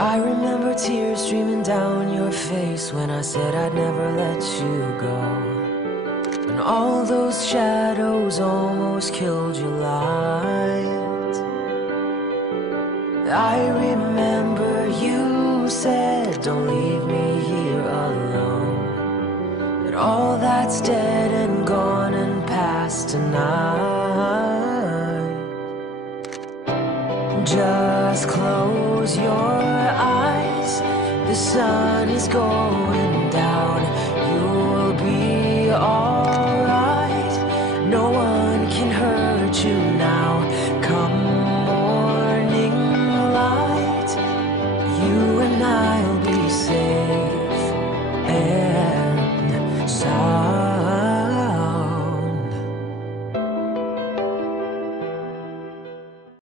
I remember tears streaming down your face when I said I'd never let you go. When all those shadows almost killed your light. I remember you said, don't leave me here alone. But all that's dead and gone and past tonight. Just close your eyes, the sun is going down. You'll be all